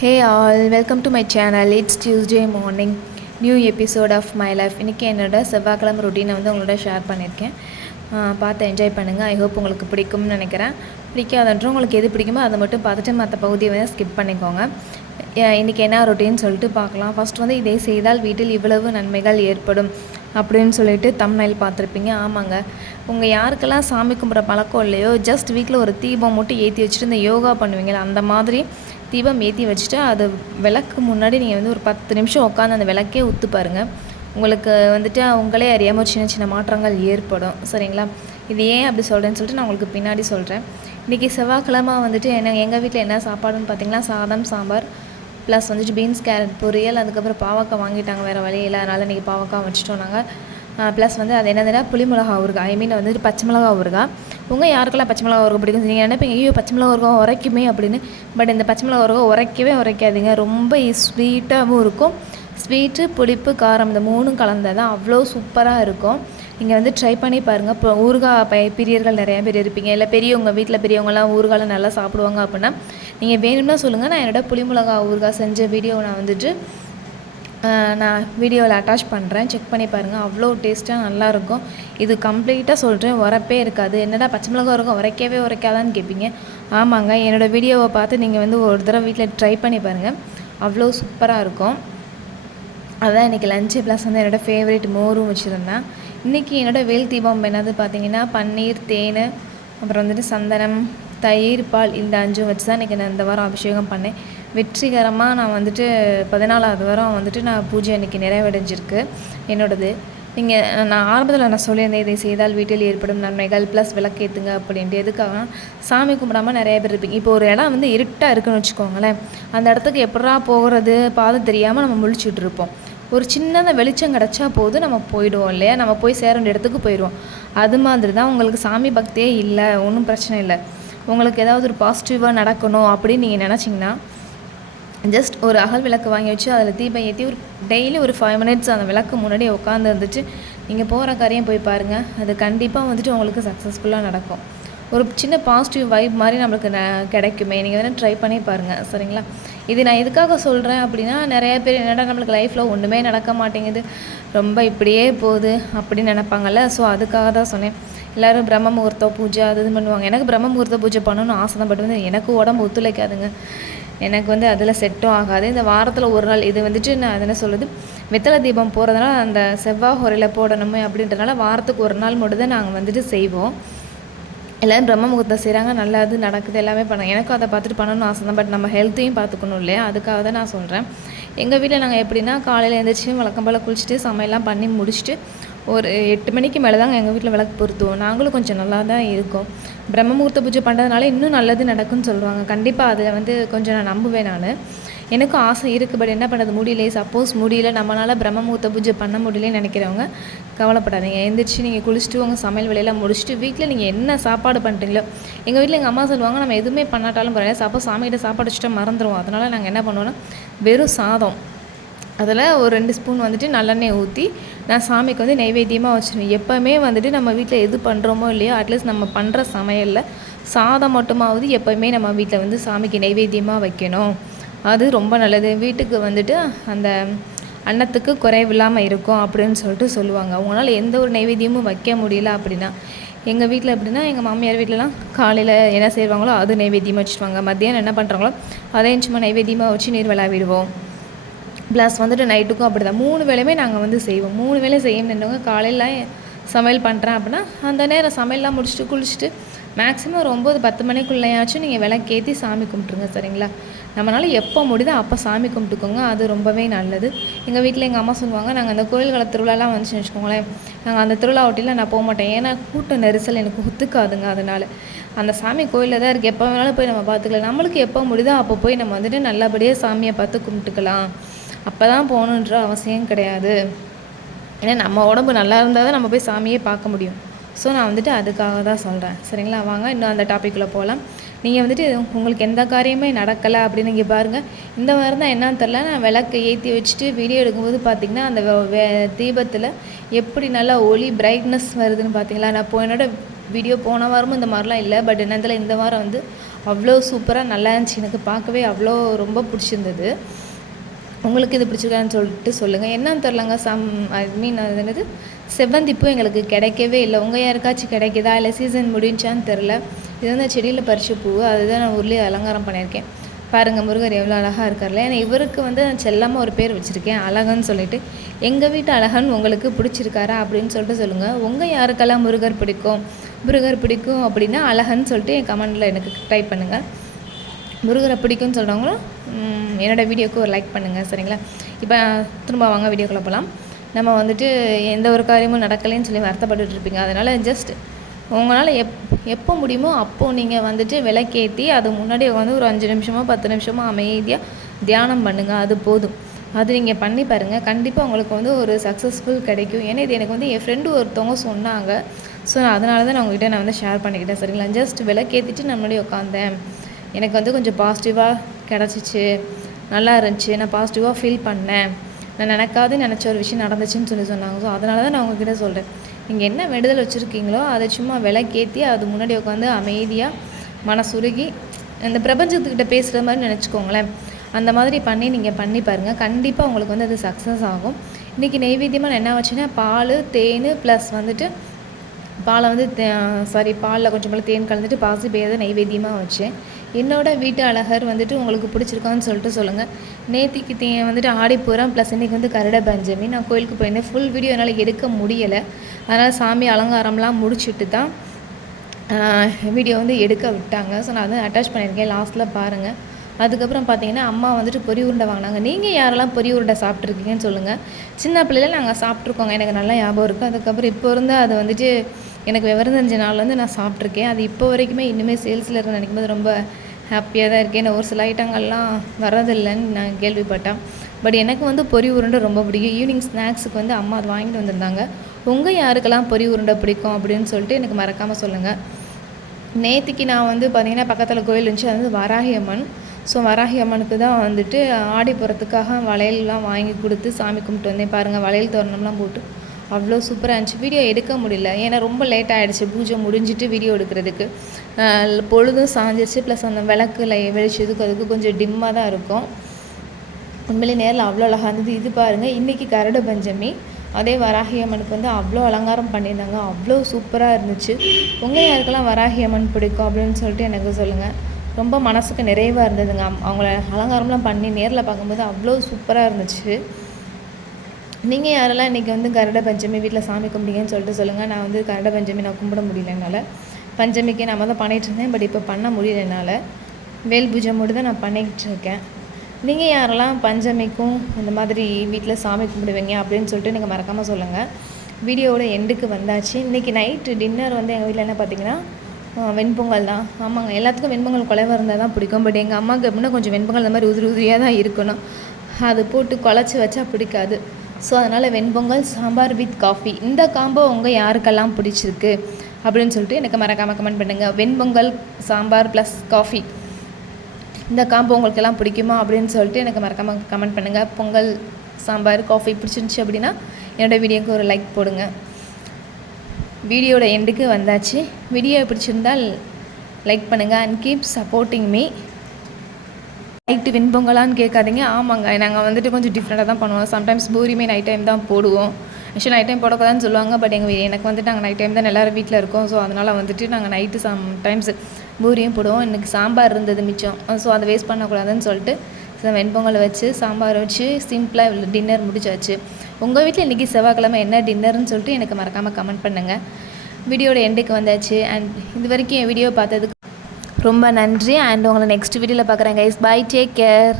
Hey all welcome to my channel it's Tuesday morning new episode of my life இன்றைக்கி என்னோட செவ்வாய்க்கிழமை ரொட்டீனை வந்து உங்களோட ஷேர் பண்ணியிருக்கேன். பார்த்து என்ஜாய் பண்ணுங்கள் ஐ ஹோப் உங்களுக்கு பிடிக்கும்னு நினைக்கிறேன். பிடிக்காதன்றும் உங்களுக்கு எது பிடிக்குமோ அதை மட்டும் பார்த்துட்டு மற்ற பகுதியை வந்து ஸ்கிப் பண்ணிக்கோங்க. இன்றைக்கி என்ன ரொட்டீன் சொல்லிட்டு பார்க்கலாம். ஃபர்ஸ்ட் வந்து இதை செய்தால் வீட்டில் இவ்வளவு நன்மைகள் ஏற்படும் அப்படின்னு சொல்லிட்டு தம்னைல் பார்த்துருப்பீங்க. ஆமாங்க. உங்கள் யாருக்கெல்லாம் சாமி கும்பிட்ற பழக்கம் இல்லையோ ஜஸ்ட் வீட்டில் ஒரு தீபம் மட்டும் ஏற்றி வச்சுட்டு இந்த யோகா பண்ணுவீங்களா அந்த மாதிரி தீபம் ஏற்றி வச்சுட்டு அது விளக்கு முன்னாடி நீங்கள் வந்து ஒரு பத்து நிமிஷம் உட்காந்து அந்த விளக்கே உத்து பாருங்கள் உங்களுக்கு வந்துட்டு உங்களே அறியாமல் சின்ன சின்ன மாற்றங்கள் ஏற்படும். சரிங்களா? இது ஏன் அப்படி சொல்கிறேன்னு சொல்லிட்டு நான் உங்களுக்கு பின்னாடி சொல்கிறேன் இன்றைக்கி செவ்வாய்க்கிழமை வந்துட்டு என்ன எங்கள் வீட்டில் என்ன சாப்பாடுன்னு பார்த்தீங்கன்னா சாதம் சாம்பார் ப்ளஸ் வந்துட்டு பீன்ஸ் கேரட் பொரியல் அதுக்கப்புறம் பாவக்காய் வாங்கிட்டாங்க வேறு வழி இல்லை. அதனால் இன்றைக்கி பாவக்காய் வச்சுட்டோம் நாங்கள் ப்ளஸ் வந்து அது என்னதுன்னா புளி மிளகா ஊறுகாய். ஐ மீன் வந்துட்டு பச்சை மிளகா ஊறுகாய். உங்கள் யாருக்கெல்லாம் பச்சை மிளகா ஊறுகாய் பிடிக்கும் நீங்கள் நினைப்பீங்க ஐயோ பச்சை மிளகா ஊறுகாய் உரைக்குமே அப்படின்னு. பட் இந்த பச்சை மிளகா ஊறுகாய் உரைக்கவே உரைக்காதுங்க. ரொம்ப ஸ்வீட்டாகவும் இருக்கும். ஸ்வீட்டு புளிப்பு காரம் இந்த மூணும் கலந்ததான் அவ்வளோ சூப்பராக இருக்கும். நீங்கள் வந்து ட்ரை பண்ணி பாருங்கள் இப்போ ஊறுகாய் பை பிரியர்கள் நிறையா பேர் இருப்பீங்க. இல்லை பெரியவங்க வீட்டில் பெரியவங்கலாம் ஊறுகாயில் நல்லா சாப்பிடுவாங்க அப்படின்னா நீங்கள் வேணும்னா சொல்லுங்கள் நான் என்னோட புளி மிளகா ஊறுகாய் செஞ்ச வீடியோ நான் வந்துட்டு நான் வீடியோவில் அட்டாச் பண்ணுறேன் செக் பண்ணி பாருங்கள் அவ்வளோ டேஸ்ட்டாக நல்லாயிருக்கும் இது கம்ப்ளீட்டாக சொல்கிறேன் உரப்பே இருக்காது. என்னடா பச்சை மிளகா இருக்கும்? உரைக்கவே உரைக்காதான்னு கேட்பீங்க ஆமாங்க. என்னோடய வீடியோவை பார்த்து நீங்கள் வந்து ஒரு தடவை வீட்டில் ட்ரை பண்ணி பாருங்கள் அவ்வளோ சூப்பராக இருக்கும். அதான் இன்றைக்கி லஞ்சு ப்ளஸ் வந்து என்னோடய ஃபேவரெட் மோரும் வச்சுருந்தேன். இன்றைக்கி என்னோடய வேல் தீபம் என்னது பார்த்தீங்கன்னா பன்னீர் தேன் அப்புறம் வந்துட்டு சந்தனம் தயிர் பால் இந்த அஞ்சும் வச்சு தான் இன்றைக்கி நான் இந்த வாரம் அபிஷேகம் பண்ணேன். வெற்றிகரமாக நான் வந்துட்டு பதினாலாவது வாரம் வந்துட்டு நான் பூஜை இன்றைக்கி நிறைவடைஞ்சிருக்கு என்னோடது. நீங்கள் நான் ஆரம்பத்தில் நான் சொல்லியிருந்தேன் இதை செய்தால் வீட்டில் ஏற்படும் நன்மைகள் ப்ளஸ் விளக்கேற்றுங்க அப்படின்ட்டு. எதுக்காக? சாமி கும்பிடாம நிறைய பேர் இருப்பீங்க. இப்போ ஒரு இடம் வந்து இருட்டாக இருக்குன்னு வச்சுக்கோங்களேன். அந்த இடத்துக்கு எப்படா போகிறது பாதை தெரியாமல் நம்ம முழிச்சுட்டு இருப்போம். ஒரு சின்னதாக வெளிச்சம் கிடச்சா போதும் நம்ம போயிடுவோம் இல்லையா? நம்ம போய் சேர வேண்டிய இடத்துக்கு போயிடுவோம். அது மாதிரி தான் உங்களுக்கு சாமி பக்தியே இல்லை ஒன்றும் பிரச்சனை இல்லை. உங்களுக்கு ஏதாவது ஒரு பாசிட்டிவாக நடக்கணும் அப்படின்னு நீங்கள் நினச்சிங்கன்னா ஜஸ்ட் ஒரு அகல் விளக்கு வாங்கி வச்சு அதில் தீபம் ஏற்றி ஒரு டெய்லி ஒரு ஃபைவ் மினிட்ஸ் அந்த விளக்கு முன்னாடி உட்காந்து இருந்துச்சு நீங்கள் போகிற காரியம் போய் பாருங்கள் அது கண்டிப்பாக வந்துட்டு உங்களுக்கு சக்ஸஸ்ஃபுல்லாக நடக்கும். ஒரு சின்ன பாசிட்டிவ் வைப் மாதிரி நம்மளுக்கு ந கிடைக்குமே. நீங்கள் வேணால் ட்ரை பண்ணி பாருங்கள் சரிங்களா? இது நான் எதுக்காக சொல்கிறேன் அப்படின்னா நிறைய பேர் என்னடா நம்மளுக்கு லைஃப்பில் ஒன்றுமே நடக்க மாட்டேங்குது. ரொம்ப இப்படியே போகுது அப்படின்னு நினைப்பாங்கல்ல. ஸோ அதுக்காக தான் சொன்னேன். எல்லோரும் பிரம்ம முகூர்த்த பூஜை அது இது பண்ணுவாங்க. எனக்கு பிரம்ம முகூர்த்த பூஜை பண்ணணும்னு ஆசை தான் பட் வந்து எனக்கு உடம்பு ஒத்துழைக்காதுங்க. எனக்கு வந்து அதில் செட்டும் ஆகாது. இந்த வாரத்தில் ஒரு நாள் இது வந்துட்டு நான் அது என்ன சொல்லுது வெத்தலை தீபம் போகிறதுனால அந்த செவ்வாய் ஹொரையில் போடணுமே அப்படின்றனால வாரத்துக்கு ஒரு நாள் மட்டும் தான் நாங்கள் வந்துட்டு செய்வோம். எல்லோரும் பிரம்ம முகூர்த்தம் செய்கிறாங்க நல்லா அது நடக்குது எல்லாமே பண்ணாங்க எனக்கும் அதை பார்த்துட்டு பண்ணணும்னு ஆசை தான் பட் நம்ம ஹெல்த்தையும் பார்த்துக்கணும் இல்லையா? அதுக்காக தான் நான் சொல்கிறேன் எங்கள் வீட்டில் நாங்கள் எப்படின்னா காலையில் எழுந்திரிச்சு வழக்கம் போல் குளிச்சுட்டு சமையல்லாம் பண்ணி முடிச்சுட்டு ஒரு எட்டு மணிக்கு மேலே தாங்க எங்கள் வீட்டில் விளக்கு பொருத்துவோம். நாங்களும் கொஞ்சம் நல்லா தான் இருக்கோம். பிரம்ம முகூர்த்த பூஜை பண்ணுறதுனால இன்னும் நல்லது நடக்கும்னு சொல்லுவாங்க. கண்டிப்பாக அதில் வந்து கொஞ்சம் நான் நம்புவேன் நான். எனக்கும் ஆசை இருக்குது பட் என்ன பண்ணுறது முடியலையே. சப்போஸ் முடியல. நம்மளால் பிரம்ம முகூர்த்த பூஜை பண்ண முடியலன்னு நினைக்கிறவங்க கவலைப்படாதீங்க. எழுந்திரிச்சு நீங்கள் குளிச்சுட்டு உங்கள் சமையல் வேலையெல்லாம் முடிச்சுட்டு வீட்டில் நீங்கள் என்ன சாப்பாடு பண்ணுறீங்களோ எங்கள் வீட்டில் எங்கள் அம்மா சொல்லுவாங்க நம்ம எதுவுமே பண்ணாட்டாலும் பரவாயில்ல. சப்போஸ் சாமிகிட்ட சாப்பாடு வச்சுட்டா மறந்துடுவோம் அதனால் நாங்கள் என்ன பண்ணுவோன்னா வெறும் சாதம். அதில் ஒரு ரெண்டு ஸ்பூன் வந்துட்டு நல்லெண்ணெய் ஊற்றி நான் சாமிக்கு வந்து நைவேத்தியமாக வச்சுருவேன். எப்போவுமே வந்துட்டு நம்ம வீட்டில் எது பண்ணுறோமோ இல்லையோ அட்லீஸ்ட் நம்ம பண்ணுற சமையலில் சாதம் மட்டுமாவது எப்போவுமே நம்ம வீட்டில் வந்து சாமிக்கு நைவேத்தியமாக வைக்கணும். அது ரொம்ப நல்லது. வீட்டுக்கு வந்துட்டு அந்த அன்னத்துக்கு குறைவில்லாமல் இருக்கும் அப்படின்னு சொல்லிட்டு சொல்லுவாங்க. அவங்களால எந்த ஒரு நைவேத்தியமும் வைக்க முடியல அப்படின்னா எங்கள் வீட்டில் எப்படின்னா எங்கள் மாமியார் வீட்டிலலாம் காலையில் என்ன செய்வாங்களோ அது நைவேத்தியமாக வச்சுருவாங்க. மத்தியானம் என்ன பண்ணுறாங்களோ அதையும் சும்மா நைவேத்தியமாக வச்சு நீர் விளாவிடுவோம் ப்ளஸ் வந்துட்டு நைட்டுக்கும் அப்படி தான் மூணு வேளையுமே நாங்கள் வந்து செய்வோம். மூணு வேளை செய்ய காலையில் சமையல் பண்ணுறேன் அப்படின்னா அந்த நேரம் சமையல்லாம் முடிச்சுட்டு குளிச்சுட்டு மேக்ஸிமம் ஒரு ஒம்பது பத்து மணிக்குள்ளேயாச்சும் நீங்கள் விளக்கேற்றி சாமி கும்பிட்ருங்க சரிங்களா? நம்மளால் எப்போ முடியுதோ அப்போ சாமி கும்பிட்டுக்கோங்க. அது ரொம்பவே நல்லது. எங்கள் வீட்டில் எங்கள் அம்மா சொல்லுவாங்க நாங்கள் அந்த கோயில்கள திருவிழாலாம் வந்துச்சுன்னு வச்சுக்கோங்களேன். நாங்கள் அந்த திருவிழா ஒட்டியில் நான் போக மாட்டேன். ஏன்னா கூட்ட நெரிசல் எனக்கு ஒத்துக்காதுங்க அதனால். அந்த சாமி கோயிலில் தான் இருக்குது எப்போ வேணாலும் போய் நம்ம பார்த்துக்கலாம். நம்மளுக்கு எப்போ முடியுதோ அப்போ போய் நம்ம வந்துட்டு நல்லபடியாக சாமியை பார்த்து கும்பிட்டுக்கலாம். அப்போ தான் போகணுன்ற அவசியம் கிடையாது. ஏன்னா நம்ம உடம்பு நல்லா இருந்தால் தான் நம்ம போய் சாமியே பார்க்க முடியும். ஸோ நான் வந்துட்டு அதுக்காக தான் சொல்கிறேன் சரிங்களா? வாங்க இன்னும் அந்த டாப்பிக்கில் போகலாம் நீங்கள் வந்துட்டு உங்களுக்கு எந்த காரியமே நடக்கலை அப்படின்னு நீங்கள் பாருங்கள் இந்த மாதிரி தான் என்னன்னு தெரில நான் விளக்கை ஏற்றி வச்சுட்டு வீடியோ எடுக்கும்போது பார்த்திங்கன்னா அந்த வே தீபத்தில் எப்படி நல்லா ஒளி பிரைட்னஸ் வருதுன்னு பார்த்தீங்களா நான் இப்போ என்னோட வீடியோ போன வாரமும் இந்த மாதிரிலாம் இல்லை. பட் என்னத்தில் இந்த வாரம் வந்து அவ்வளோ சூப்பராக நல்லா இருந்துச்சு. எனக்கு பார்க்கவே அவ்வளோ ரொம்ப பிடிச்சிருந்தது. உங்களுக்கு இது பிடிச்சிருக்கான்னு சொல்லிட்டு சொல்லுங்கள் என்னன்னு தெரிலங்க சம் ஐ மீன் அது என்னது? செவ்வந்திப்பூ எங்களுக்கு கிடைக்கவே இல்லை. உங்கள் யாருக்காச்சும் கிடைக்குதா? இல்லை சீசன் முடிஞ்சான்னு தெரில இது வந்து செடியில் பறிச்ச பூ. அதுதான் நான் ஊர்லேயே அலங்காரம் பண்ணியிருக்கேன். பாருங்கள் முருகர் எவ்வளோ அழகாக இருக்கார்ல ஏன்னா இவருக்கு வந்து நான் செல்லமாக ஒரு பேர் வச்சுருக்கேன் அழகன்னு சொல்லிட்டு. எங்கள் வீட்டு அழகன் உங்களுக்கு பிடிச்சிருக்காரா அப்படின்னு சொல்லிட்டு சொல்லுங்கள் உங்கள் யாருக்கெல்லாம் முருகர் பிடிக்கும்? முருகர் பிடிக்கும் அப்படின்னா அழகன்னு சொல்லிட்டு என் கமெண்டில் எனக்கு டைப் பண்ணுங்கள் முருகரை பிடிக்கும்னு சொல்கிறவங்களும் என்னோடய வீடியோவுக்கு ஒரு லைக் பண்ணுங்கள் சரிங்களா? இப்போ திரும்ப வாங்க வீடியோக்குள்ளே போகலாம் நம்ம வந்துட்டு எந்த ஒரு காரியமும் நடக்கலைன்னு சொல்லி வருத்தப்பட்டு இருப்பீங்க. அதனால் ஜஸ்ட் உங்களால் எப் எப்போ முடியுமோ அப்போது நீங்கள் வந்துட்டு விளக்கேற்றி அது முன்னாடி உட்காந்து ஒரு அஞ்சு நிமிஷமோ பத்து நிமிஷமோ அமைதியாக தியானம் பண்ணுங்கள் அது போதும். அது நீங்கள் பண்ணி பாருங்கள் கண்டிப்பாக உங்களுக்கு வந்து ஒரு சக்ஸஸ்ஃபுல் கிடைக்கும். ஏன்னா இது எனக்கு வந்து என் ஃப்ரெண்டு ஒருத்தவங்க சொன்னாங்க. ஸோ நான் அதனால தான் நான் உங்கள்கிட்ட நான் வந்து ஷேர் பண்ணிக்கிட்டேன் சரிங்களா? ஜஸ்ட் விளக்கேற்றிட்டு நான் முன்னாடி உட்காந்தேன் எனக்கு வந்து கொஞ்சம் பாசிட்டிவாக கிடச்சிச்சு. நல்லா இருந்துச்சு. நான் பாசிட்டிவாக ஃபீல் பண்ணேன். நான் நினைக்காது நினச்ச ஒரு விஷயம் நடந்துச்சுன்னு சொல்லி சொன்னாங்க. ஸோ அதனால தான் நான் உங்ககிட்ட சொல்கிறேன் நீங்கள் என்ன விடுதல் வச்சுருக்கீங்களோ அதை சும்மா விலைக்கேற்றி அது முன்னாடி உட்காந்து அமைதியாக மனசுருகி இந்த பிரபஞ்சத்துக்கிட்ட பேசுகிற மாதிரி நினச்சிக்கோங்களேன். அந்த மாதிரி பண்ணி நீங்கள் பண்ணி பாருங்கள் கண்டிப்பாக உங்களுக்கு வந்து அது சக்ஸஸ் ஆகும். இன்றைக்கி நெய்வேத்தியமாக நான் என்ன வச்சுன்னா பால் தேன் ப்ளஸ் வந்துட்டு பாலை வந்து சாரி பாலில் கொஞ்சம் போல் தேன் கலந்துட்டு பாசி பேர் நைவேத்தியமாக வச்சேன். என்னோடய வீட்டு அழகர் வந்துட்டு உங்களுக்கு பிடிச்சிருக்கான்னு சொல்லிட்டு சொல்லுங்கள் நேத்திக்கு தே வந்துட்டு ஆடிப்புறம் ப்ளஸ் இன்றைக்கி வந்து கருட பஞ்சமி. நான் கோயிலுக்கு போயிருந்தேன். ஃபுல் வீடியோ என்னால் எடுக்க முடியலை. அதனால் சாமி அலங்காரம்லாம் முடிச்சுட்டு தான் வீடியோ வந்து எடுக்க விட்டாங்க. ஸோ நான் வந்து அட்டாச் பண்ணியிருக்கேன். லாஸ்ட்டில் பாருங்கள் அதுக்கப்புறம் பார்த்தீங்கன்னா அம்மா வந்துட்டு பொரி உருண்டை வாங்கினாங்க. நீங்கள் யாரெல்லாம் பொரி உருண்டை சாப்பிட்ருக்கீங்கன்னு சொல்லுங்கள் சின்ன பிள்ளையில நாங்கள் சாப்பிட்ருக்கோங்க எனக்கு நல்லா ஞாபகம் இருக்குது அதுக்கப்புறம் இப்போ இருந்து அது வந்துட்டு எனக்கு விவரம் தெரிஞ்ச நாள் வந்து நான் சாப்பிட்ருக்கேன் அது இப்போ வரைக்குமே இன்னுமே சேல்ஸில் இருக்க நினைக்கும் போது ரொம்ப ஹாப்பியாக தான் இருக்கேன். ஒரு சில ஐட்டங்கள்லாம் வரதில்லைன்னு நான் கேள்விப்பட்டேன். பட் எனக்கு வந்து பொரி உருண்டை ரொம்ப பிடிக்கும். ஈவினிங் ஸ்நாக்ஸுக்கு வந்து அம்மா அது வாங்கிட்டு வந்திருந்தாங்க. உங்கள் யாருக்கெல்லாம் பொரி உருண்டை பிடிக்கும் அப்படின்னு சொல்லிட்டு எனக்கு மறக்காமல் சொல்லுங்கள் நேற்றுக்கு நான் வந்து பார்த்திங்கன்னா பக்கத்தில் கோயில் இருந்துச்சு. அது வந்து வராகி அம்மன் ஸோ வராகி அம்மனுக்கு தான் வந்துட்டு ஆடி போகிறதுக்காக வளையல்லாம் வாங்கி கொடுத்து சாமி கும்பிட்டு வந்தேன். பாருங்கள் வளையல் தோரணம்லாம் போட்டு. அவ்வளோ சூப்பராக இருந்துச்சு. வீடியோ எடுக்க முடியல. ஏன்னா ரொம்ப லேட் ஆகிடுச்சு பூஜை முடிஞ்சிட்டு வீடியோ எடுக்கிறதுக்கு. பொழுதும் சாஞ்சிச்சு ப்ளஸ் அந்த விளக்குல வெளிச்சதுக்கு அதுக்கு கொஞ்சம் டிம்மாக தான் இருக்கும். உண்மையிலே நேரில் அவ்வளோ அழகாக இருந்தது. இது பாருங்கள் இன்றைக்கி கரட பஞ்சமி. அதே வராகி அம்மனுக்கு வந்து அவ்வளோ அலங்காரம் பண்ணியிருந்தாங்க. அவ்வளோ சூப்பராக இருந்துச்சு. உங்கள் யாருக்கெல்லாம் வராகி அம்மன் பிடிக்கும் அப்படின்னு சொல்லிட்டு எனக்கு சொல்லுங்கள் ரொம்ப மனசுக்கு நிறைவாக இருந்ததுங்க. அவங்கள அலங்காரம்லாம் பண்ணி நேரில் பார்க்கும்போது அவ்வளோ சூப்பராக இருந்துச்சு. நீங்கள் யாரெல்லாம் இன்றைக்கி வந்து கருட பஞ்சமி வீட்டில் சாமி கும்பிட்டீங்கன்னு சொல்லிட்டு சொல்லுங்கள் நான் வந்து கருட பஞ்சமி நான் கும்பிட முடியல என்னால். பஞ்சமிக்கு நம்ம தான் பண்ணிகிட்டு இருந்தேன். பட் இப்போ பண்ண முடியல என்னால். வேல் பூஜை மட்டும் தான் நான் பண்ணிக்கிட்டு இருக்கேன். நீங்கள் யாரெல்லாம் பஞ்சமிக்கும் இந்த மாதிரி வீட்டில் சாமி கும்பிடுவீங்க அப்படின்னு சொல்லிட்டு நீங்கள் மறக்காமல் சொல்லுங்கள் வீடியோவோட எண்டுக்கு வந்தாச்சு. இன்றைக்கி நைட்டு டின்னர் வந்து எங்கள் வீட்டில் என்ன பார்த்தீங்கன்னா வெண்பொங்கல் தான். ஆமாங்க. எல்லாத்துக்கும் வெண்பொங்கல் குலைவாக இருந்தால் தான் பிடிக்கும். பட் எங்கள் அம்மாவுக்கு எப்படின்னா கொஞ்சம் வெண்பொங்கல் அந்த மாதிரி உதிரி உதிரியாக தான் இருக்கணும். அது போட்டு குழச்சி வச்சா பிடிக்காது. ஸோ அதனால் வெண்பொங்கல் சாம்பார் வித் காஃபி இந்த காம்போ உங்கள் யாருக்கெல்லாம் பிடிச்சிருக்கு? அப்படின்னு சொல்லிட்டு எனக்கு மறக்காமல் கமெண்ட் பண்ணுங்கள் வெண்பொங்கல் சாம்பார் ப்ளஸ் காஃபி இந்த காம்போ உங்களுக்கெல்லாம் பிடிக்குமா? அப்படின்னு சொல்லிட்டு எனக்கு மறக்காமல் கமெண்ட் பண்ணுங்கள் பொங்கல் சாம்பார் காஃபி பிடிச்சிருந்துச்சி அப்படின்னா என்னோடய வீடியோக்கு ஒரு லைக் போடுங்க. வீடியோட எண்டுக்கு வந்தாச்சு. வீடியோ பிடிச்சிருந்தால் லைக் பண்ணுங்கள் and keep supporting me night வெண்பொங்கலான்னு கேட்காதீங்க. ஆமாங்க நாங்கள் வந்துட்டு கொஞ்சம் டிஃப்ரெண்ட்டாக தான் பண்ணுவோம். சம்டைம்ஸ் பூரியுமே நைட் டைம் தான் போடுவோம். ஆக்சுவலி நைட் டைம் போடக்கூடாதுன்னு சொல்லுவாங்க பட் எங்கள் எனக்கு வந்துட்டு நாங்கள் நைட் டைம் தான் எல்லோரும் வீட்டில் இருக்கோம். ஸோ அதனால் வந்துட்டு நாங்கள் நைட்டு சம்டைம்ஸ் பூரியும் போடுவோம். எனக்கு சாம்பார் இருந்தது மிச்சம். ஸோ அதை வேஸ்ட் பண்ணக்கூடாதுன்னு சொல்லிட்டு வெண்பொங்கல் வச்சு சாம்பார் வச்சு சிம்பிளாக டின்னர் முடிச்சாச்சு. உங்கள் வீட்டில் இன்றைக்கி செவ்வாய்க்கிழமை என்ன டின்னர்னு சொல்லிட்டு எனக்கு மறக்காமல் கமெண்ட் பண்ணுங்கள் வீடியோட எண்டுக்கு வந்தாச்சு. அண்ட் இது வரைக்கும் என் வீடியோ பார்த்ததுக்கு ரொம்ப நன்றி. அண்ட் உங்களை நெக்ஸ்ட் வீடியோவில் பார்க்குறேன் கைஸ் பை டேக் கேர்